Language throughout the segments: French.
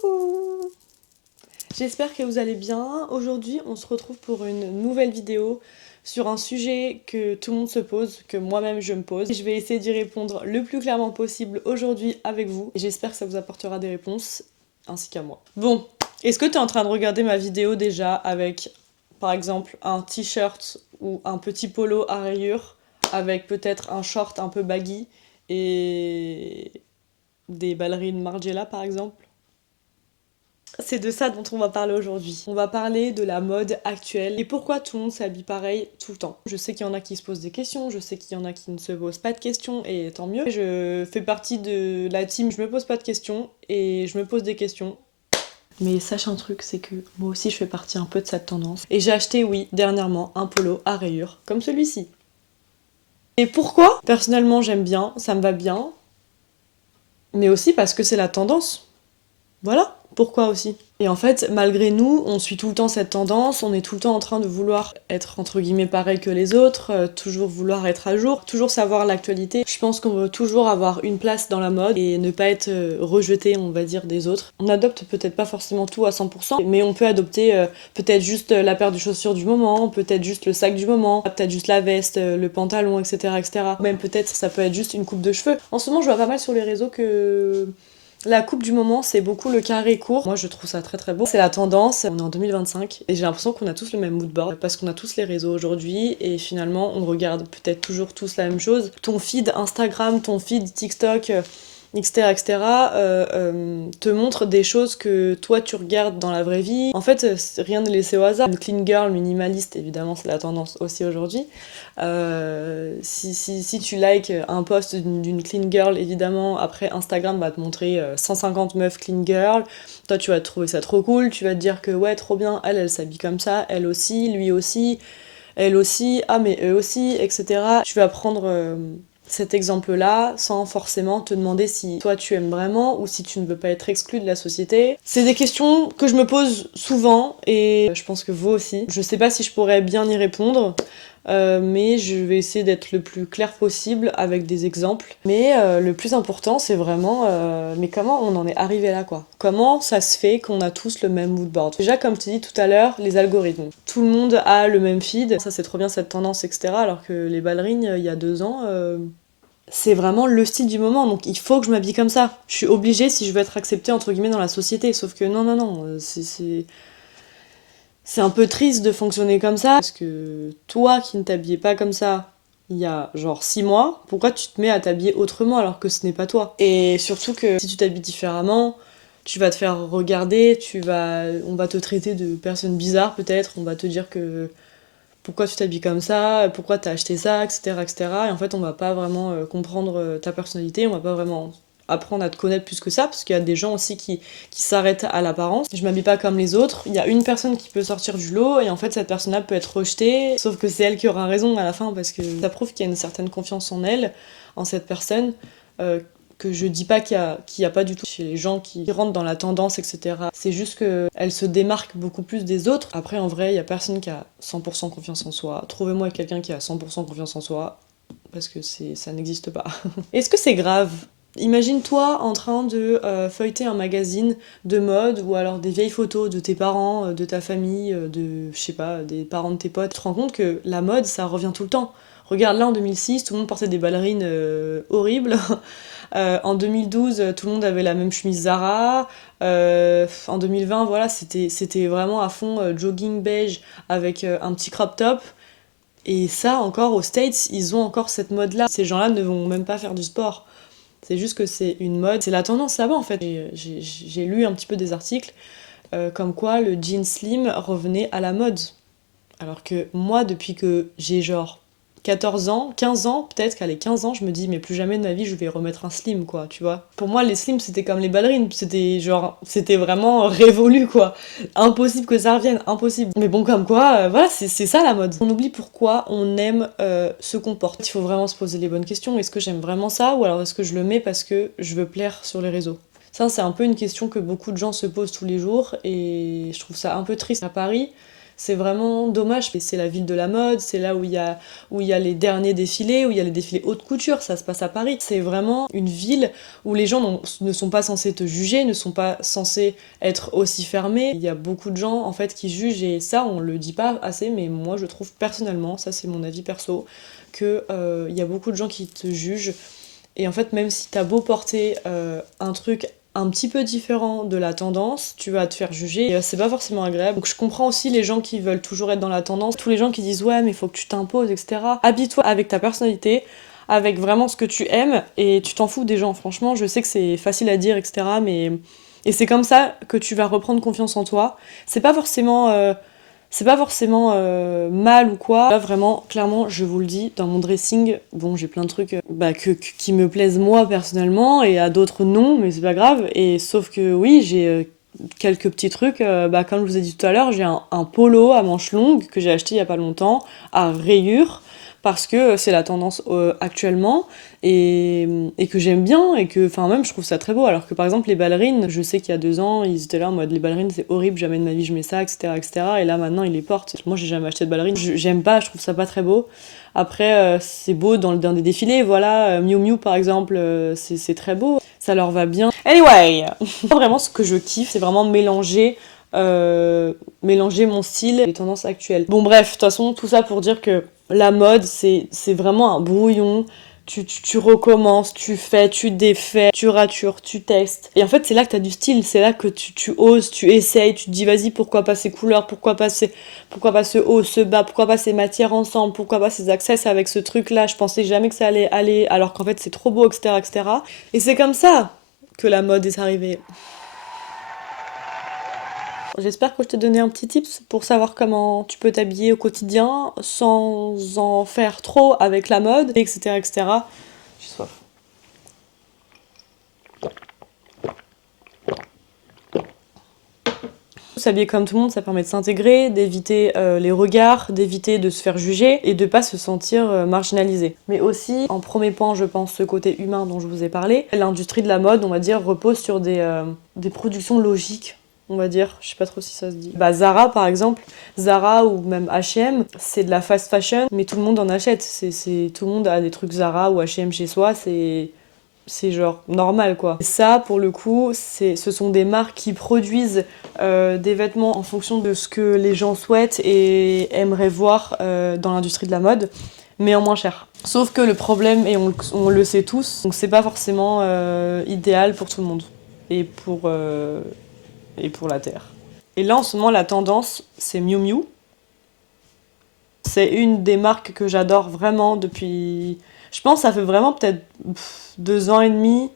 Coucou! J'espère que vous allez bien. Aujourd'hui, on se retrouve pour une nouvelle vidéo sur un sujet que tout le monde se pose, que moi-même je me pose. Je vais essayer d'y répondre le plus clairement possible aujourd'hui avec vous. Et j'espère que ça vous apportera des réponses, ainsi qu'à moi. Bon, est-ce que tu es en train de regarder ma vidéo déjà avec, par exemple, un t-shirt ou un petit polo à rayures, avec peut-être un short un peu baggy et des ballerines Margiela par exemple? C'est de ça dont on va parler aujourd'hui. On va parler de la mode actuelle et pourquoi tout le monde s'habille pareil tout le temps. Je sais qu'il y en a qui se posent des questions, je sais qu'il y en a qui ne se posent pas de questions et tant mieux. Je fais partie de la team je me pose pas de questions et je me pose des questions. Mais sache un truc, c'est que moi aussi je fais partie un peu de cette tendance. Et j'ai acheté, oui, dernièrement, un polo à rayures, comme celui-ci. Et pourquoi? Personnellement j'aime bien, ça me va bien, mais aussi parce que c'est la tendance. Voilà, pourquoi aussi. Et en fait, malgré nous, on suit tout le temps cette tendance, on est tout le temps en train de vouloir être entre guillemets pareil que les autres, toujours vouloir être à jour, toujours savoir l'actualité. Je pense qu'on veut toujours avoir une place dans la mode et ne pas être rejeté, on va dire, des autres. On adopte peut-être pas forcément tout à 100%, mais on peut adopter peut-être juste la paire de chaussures du moment, peut-être juste le sac du moment, peut-être juste la veste, le pantalon, etc., etc. Même peut-être ça peut être juste une coupe de cheveux. En ce moment, je vois pas mal sur les réseaux que la coupe du moment, c'est beaucoup le carré court. Moi, je trouve ça très très beau. C'est la tendance. On est en 2025 et j'ai l'impression qu'on a tous le même mood board parce qu'on a tous les réseaux aujourd'hui et finalement, on regarde peut-être toujours tous la même chose. Ton feed Instagram, ton feed TikTok, etc., etc., te montre des choses que toi tu regardes dans la vraie vie. En fait, rien n'est laissé au hasard. Une clean girl minimaliste, évidemment, c'est la tendance aussi aujourd'hui. Si tu likes un post d'une clean girl, évidemment, après Instagram va te montrer 150 meufs clean girl. Toi, tu vas trouver ça trop cool. Tu vas te dire que ouais, trop bien, elle s'habille comme ça, elle aussi, lui aussi, elle aussi, ah mais eux aussi, etc. Tu vas prendre cet exemple-là sans forcément te demander si toi tu aimes vraiment ou si tu ne veux pas être exclu de la société. C'est des questions que je me pose souvent et je pense que vous aussi. Je sais pas si je pourrais bien y répondre. Mais je vais essayer d'être le plus clair possible avec des exemples. Mais le plus important, c'est vraiment mais comment on en est arrivé là, quoi. Comment ça se fait qu'on a tous le même mood board. Déjà, comme tu dis tout à l'heure, les algorithmes. Tout le monde a le même feed. Ça, c'est trop bien cette tendance, etc. Alors que les ballerines, il y a 2 ans, c'est vraiment le style du moment. Donc il faut que je m'habille comme ça. Je suis obligée si je veux être acceptée, entre guillemets, dans la société. Sauf que non, non, non. C'est un peu triste de fonctionner comme ça, parce que toi qui ne t'habillais pas comme ça il y a genre 6 mois, pourquoi tu te mets à t'habiller autrement alors que ce n'est pas toi? Et surtout que si tu t'habilles différemment, tu vas te faire regarder, on va te traiter de personne bizarre peut-être, on va te dire que pourquoi tu t'habilles comme ça, pourquoi t'as acheté ça, etc., etc. Et en fait, on va pas vraiment comprendre ta personnalité, on va pas vraiment apprendre à te connaître plus que ça, parce qu'il y a des gens aussi qui s'arrêtent à l'apparence. Je m'habille pas comme les autres, il y a une personne qui peut sortir du lot, et en fait, cette personne-là peut être rejetée, sauf que c'est elle qui aura raison à la fin, parce que ça prouve qu'il y a une certaine confiance en elle, en cette personne, que je dis pas qu'il y a pas du tout chez les gens qui rentrent dans la tendance, etc. C'est juste qu'elle se démarque beaucoup plus des autres. Après, en vrai, il y a personne qui a 100% confiance en soi. Trouvez-moi quelqu'un qui a 100% confiance en soi, parce que ça n'existe pas. Est-ce que c'est grave? Imagine-toi en train de feuilleter un magazine de mode ou alors des vieilles photos de tes parents, de ta famille, de, je sais pas, des parents de tes potes. Tu te rends compte que la mode, ça revient tout le temps. Regarde là en 2006, tout le monde portait des ballerines horribles. En 2012, tout le monde avait la même chemise Zara. En 2020, voilà, c'était vraiment à fond jogging beige avec un petit crop top. Et ça, encore aux States, ils ont encore cette mode-là. Ces gens-là ne vont même pas faire du sport. C'est juste que c'est une mode. C'est la tendance là-bas en fait. J'ai lu un petit peu des articles comme quoi le jean slim revenait à la mode. Alors que moi, depuis que j'ai genre 14 ans, 15 ans, peut-être qu'à les 15 ans, je me dis, mais plus jamais de ma vie, je vais remettre un slim, quoi, tu vois. Pour moi, les slims, c'était comme les ballerines, c'était genre, c'était vraiment révolu, quoi. Impossible que ça revienne, impossible. Mais bon, comme quoi, voilà, c'est ça la mode. On oublie pourquoi on aime ce qu'on porte. Il faut vraiment se poser les bonnes questions. Est-ce que j'aime vraiment ça, ou alors est-ce que je le mets parce que je veux plaire sur les réseaux? Ça, c'est un peu une question que beaucoup de gens se posent tous les jours, et je trouve ça un peu triste. À Paris, C'est vraiment dommage. C'est la ville de la mode, c'est là où il y a les derniers défilés, où il y a les défilés haute couture, ça se passe à Paris. C'est vraiment une ville où les gens ne sont pas censés te juger, ne sont pas censés être aussi fermés. Il y a beaucoup de gens en fait qui jugent et ça on le dit pas assez, mais moi je trouve personnellement, ça c'est mon avis perso, que il y a beaucoup de gens qui te jugent et en fait même si t'as beau porter un truc un petit peu différent de la tendance, tu vas te faire juger et c'est pas forcément agréable. Donc je comprends aussi les gens qui veulent toujours être dans la tendance, tous les gens qui disent ouais mais il faut que tu t'imposes, etc. Habille-toi avec ta personnalité, avec vraiment ce que tu aimes et tu t'en fous des gens. Franchement, je sais que c'est facile à dire, etc. Mais et c'est comme ça que tu vas reprendre confiance en toi. C'est pas forcément mal ou quoi. Là, vraiment, clairement, je vous le dis, dans mon dressing, bon, j'ai plein de trucs qui me plaisent moi personnellement et à d'autres non, mais c'est pas grave. Et sauf que oui, j'ai quelques petits trucs. Comme je vous ai dit tout à l'heure, j'ai un polo à manches longues que j'ai acheté il y a pas longtemps, à rayures. Parce que c'est la tendance actuellement et que j'aime bien et que enfin même je trouve ça très beau alors que par exemple les ballerines je sais qu'il y a 2 ans ils étaient là en mode les ballerines c'est horrible jamais de ma vie je mets ça etc et là maintenant ils les portent. Moi j'ai jamais acheté de ballerines, j'aime pas, je trouve ça pas très beau. Après c'est beau dans des défilés, voilà, Miu Miu par exemple, c'est très beau, ça leur va bien. Anyway, vraiment ce que je kiffe c'est vraiment mélanger mon style et les tendances actuelles. Bon bref, de toute façon tout ça pour dire que la mode, c'est vraiment un brouillon. Tu recommences, tu fais, tu défais, tu ratures, tu testes. Et en fait, c'est là que t'as du style, c'est là que tu oses, tu essayes, tu te dis vas-y, pourquoi pas ces couleurs, pourquoi pas ce haut, ce bas, pourquoi pas ces matières ensemble, pourquoi pas ces accès avec ce truc-là, je pensais jamais que ça allait aller, alors qu'en fait c'est trop beau, etc., etc. Et c'est comme ça que la mode est arrivée. J'espère que je t'ai donné un petit tips pour savoir comment tu peux t'habiller au quotidien sans en faire trop avec la mode, etc. etc. J'ai soif. S'habiller comme tout le monde, ça permet de s'intégrer, d'éviter les regards, d'éviter de se faire juger et de pas se sentir marginalisé. Mais aussi, en premier point, je pense, ce côté humain dont je vous ai parlé, l'industrie de la mode, on va dire, repose sur des productions logiques. On va dire, je sais pas trop si ça se dit. Zara par exemple, Zara ou même H&M, c'est de la fast fashion, mais tout le monde en achète. Tout le monde a des trucs Zara ou H&M chez soi, c'est genre normal quoi. Et ça pour le coup, ce sont des marques qui produisent des vêtements en fonction de ce que les gens souhaitent et aimeraient voir dans l'industrie de la mode, mais en moins cher. Sauf que le problème, et on le sait tous, donc c'est pas forcément idéal pour tout le monde et pour la Terre. Et là en ce moment la tendance c'est Miu Miu. C'est une des marques que j'adore vraiment depuis... Je pense que ça fait vraiment peut-être 2 ans et demi,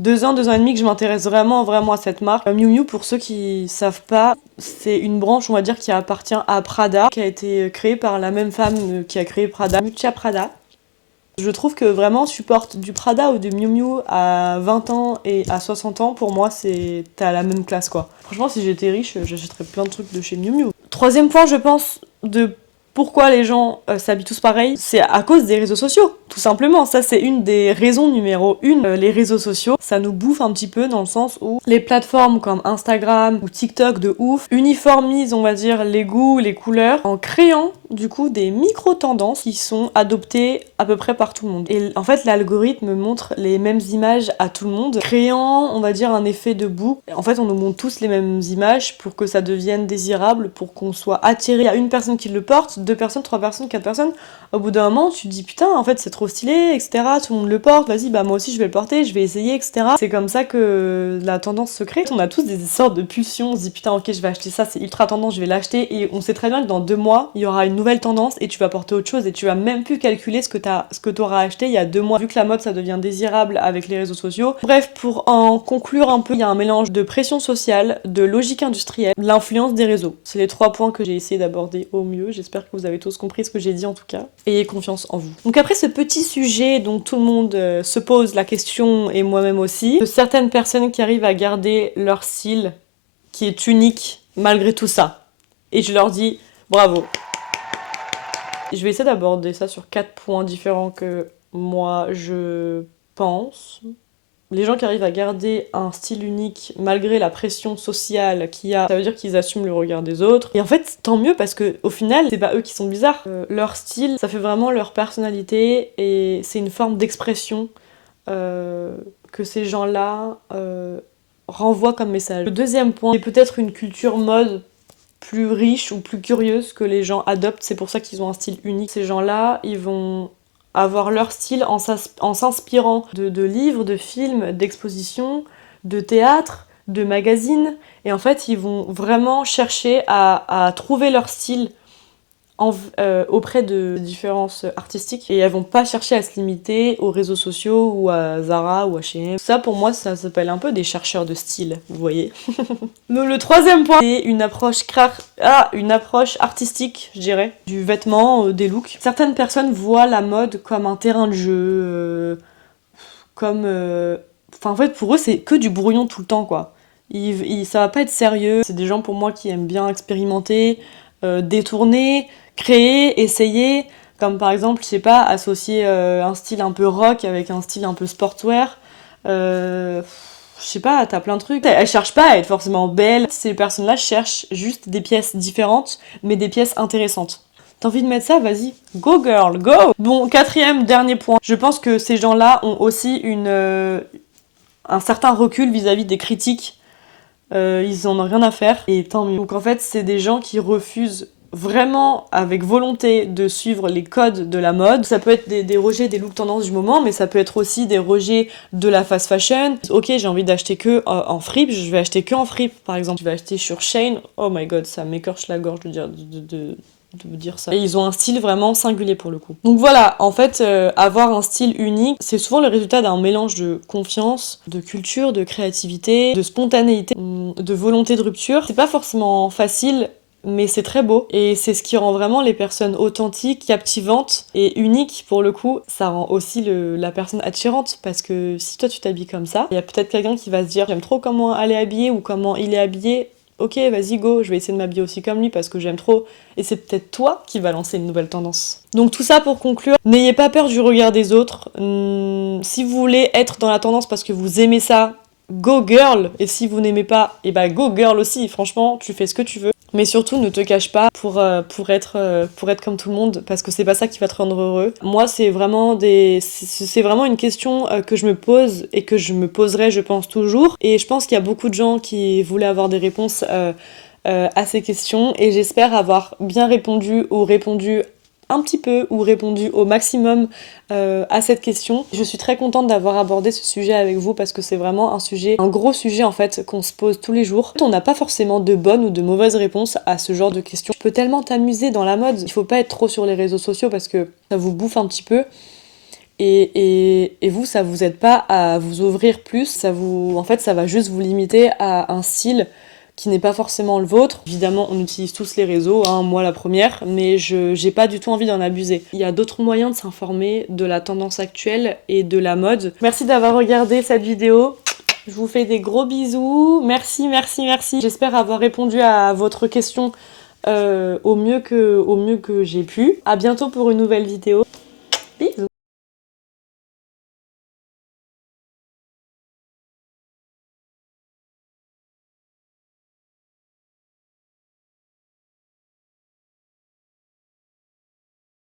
2 ans et demi que je m'intéresse vraiment à cette marque. Miu Miu, pour ceux qui savent pas, c'est une branche, on va dire, qui appartient à Prada, qui a été créée par la même femme qui a créé Prada, Miuccia Prada. Je trouve que vraiment, tu portes du Prada ou du Miu Miu à 20 ans et à 60 ans, pour moi, t'es à la même classe, quoi. Franchement, si j'étais riche, j'achèterais plein de trucs de chez Miu Miu. Troisième point, je pense, de pourquoi les gens s'habillent tous pareil, c'est à cause des réseaux sociaux, tout simplement. Ça, c'est une des raisons numéro une. Les réseaux sociaux, ça nous bouffe un petit peu dans le sens où les plateformes comme Instagram ou TikTok de ouf uniformisent, on va dire, les goûts, les couleurs, en créant du coup des micro-tendances qui sont adoptées à peu près par tout le monde. Et en fait, l'algorithme montre les mêmes images à tout le monde, créant, on va dire, un effet de boucle. En fait, on nous montre tous les mêmes images pour que ça devienne désirable, pour qu'on soit attiré à une personne qui le porte, 2 personnes, 3 personnes, 4 personnes. Au bout d'un moment, tu te dis putain, en fait, c'est trop stylé, etc. Tout le monde le porte, vas-y, moi aussi je vais le porter, je vais essayer, etc. C'est comme ça que la tendance se crée. On a tous des sortes de pulsions, on se dit putain, ok, je vais acheter ça, c'est ultra tendance, je vais l'acheter. Et on sait très bien que dans 2 mois, il y aura une nouvelle tendance et tu vas porter autre chose et tu vas même plus calculer ce que t'auras acheté il y a 2 mois. Vu que la mode, ça devient désirable avec les réseaux sociaux. Bref, pour en conclure un peu, il y a un mélange de pression sociale, de logique industrielle, de l'influence des réseaux. C'est les 3 points que j'ai essayé d'aborder au mieux. J'espère que vous avez tous compris ce que j'ai dit en tout cas. Ayez confiance en vous. Donc après ce petit sujet dont tout le monde se pose la question, et moi-même aussi, de certaines personnes qui arrivent à garder leur style qui est unique malgré tout ça. Et je leur dis bravo. Je vais essayer d'aborder ça sur 4 points différents que moi je pense. Les gens qui arrivent à garder un style unique malgré la pression sociale qu'il y a, ça veut dire qu'ils assument le regard des autres. Et en fait, tant mieux parce que au final, c'est pas eux qui sont bizarres. Leur style, ça fait vraiment leur personnalité et c'est une forme d'expression que ces gens-là renvoient comme message. Le deuxième point, c'est peut-être une culture mode plus riche ou plus curieuse que les gens adoptent, c'est pour ça qu'ils ont un style unique. Ces gens-là, ils vont avoir leur style en s'inspirant de livres, de films, d'expositions, de théâtre, de magazines, et en fait, ils vont vraiment chercher à trouver leur style auprès de différences artistiques et elles vont pas chercher à se limiter aux réseaux sociaux ou à Zara ou H&M. Ça pour moi ça s'appelle un peu des chercheurs de style, vous voyez. Le troisième point c'est une approche artistique, je dirais, du vêtement, des looks. Certaines personnes voient la mode comme un terrain de jeu, enfin en fait pour eux c'est que du brouillon tout le temps quoi. Ça va pas être sérieux. C'est des gens pour moi qui aiment bien expérimenter, détourner, créer, essayer, comme par exemple, je sais pas, associer un style un peu rock avec un style un peu sportswear. Je sais pas, t'as plein de trucs. Elles cherchent pas à être forcément belles. Ces personnes-là cherchent juste des pièces différentes, mais des pièces intéressantes. T'as envie de mettre ça? Vas-y, go girl, go! Bon, quatrième, dernier point. Je pense que ces gens-là ont aussi un certain recul vis-à-vis des critiques. Ils en ont rien à faire, et tant mieux. Donc en fait, c'est des gens qui refusent vraiment avec volonté de suivre les codes de la mode. Ça peut être des rejets des looks tendances du moment, mais ça peut être aussi des rejets de la fast fashion. Ok, j'ai envie d'acheter que en fripe, je vais acheter que en fripe. Par exemple, je vais acheter sur Shein. Oh my god, ça m'écorche la gorge de dire ça. Et ils ont un style vraiment singulier pour le coup. Donc voilà, en fait, avoir un style unique, c'est souvent le résultat d'un mélange de confiance, de culture, de créativité, de spontanéité, de volonté de rupture. C'est pas forcément facile, mais c'est très beau et c'est ce qui rend vraiment les personnes authentiques, captivantes et uniques pour le coup. Ça rend aussi la personne attirante parce que si toi tu t'habilles comme ça, il y a peut-être quelqu'un qui va se dire j'aime trop comment elle est habillée ou comment il est habillé. Ok, vas-y go, je vais essayer de m'habiller aussi comme lui parce que j'aime trop. Et c'est peut-être toi qui va lancer une nouvelle tendance. Donc tout ça pour conclure, n'ayez pas peur du regard des autres. Si vous voulez être dans la tendance parce que vous aimez ça, go girl. Et si vous n'aimez pas, et bah go girl aussi. Franchement, tu fais ce que tu veux. Mais surtout, ne te cache pas pour être comme tout le monde, parce que c'est pas ça qui va te rendre heureux. Moi, c'est vraiment une question que je me pose et que je me poserai, je pense, toujours. Et je pense qu'il y a beaucoup de gens qui voulaient avoir des réponses à ces questions, et j'espère avoir bien répondu ou répondu un petit peu ou répondu au maximum à cette question. Je suis très contente d'avoir abordé ce sujet avec vous parce que c'est vraiment un gros sujet en fait qu'on se pose tous les jours. On n'a pas forcément de bonnes ou de mauvaises réponses à ce genre de questions. Tu peux tellement t'amuser dans la mode, il faut pas être trop sur les réseaux sociaux parce que ça vous bouffe un petit peu. Et vous, ça vous aide pas à vous ouvrir plus, en fait, ça va juste vous limiter à un style qui n'est pas forcément le vôtre. Évidemment, on utilise tous les réseaux, hein, moi la première, mais j'ai pas du tout envie d'en abuser. Il y a d'autres moyens de s'informer de la tendance actuelle et de la mode. Merci d'avoir regardé cette vidéo. Je vous fais des gros bisous. Merci, merci, merci. J'espère avoir répondu à votre question au mieux que j'ai pu. À bientôt pour une nouvelle vidéo. Bisous.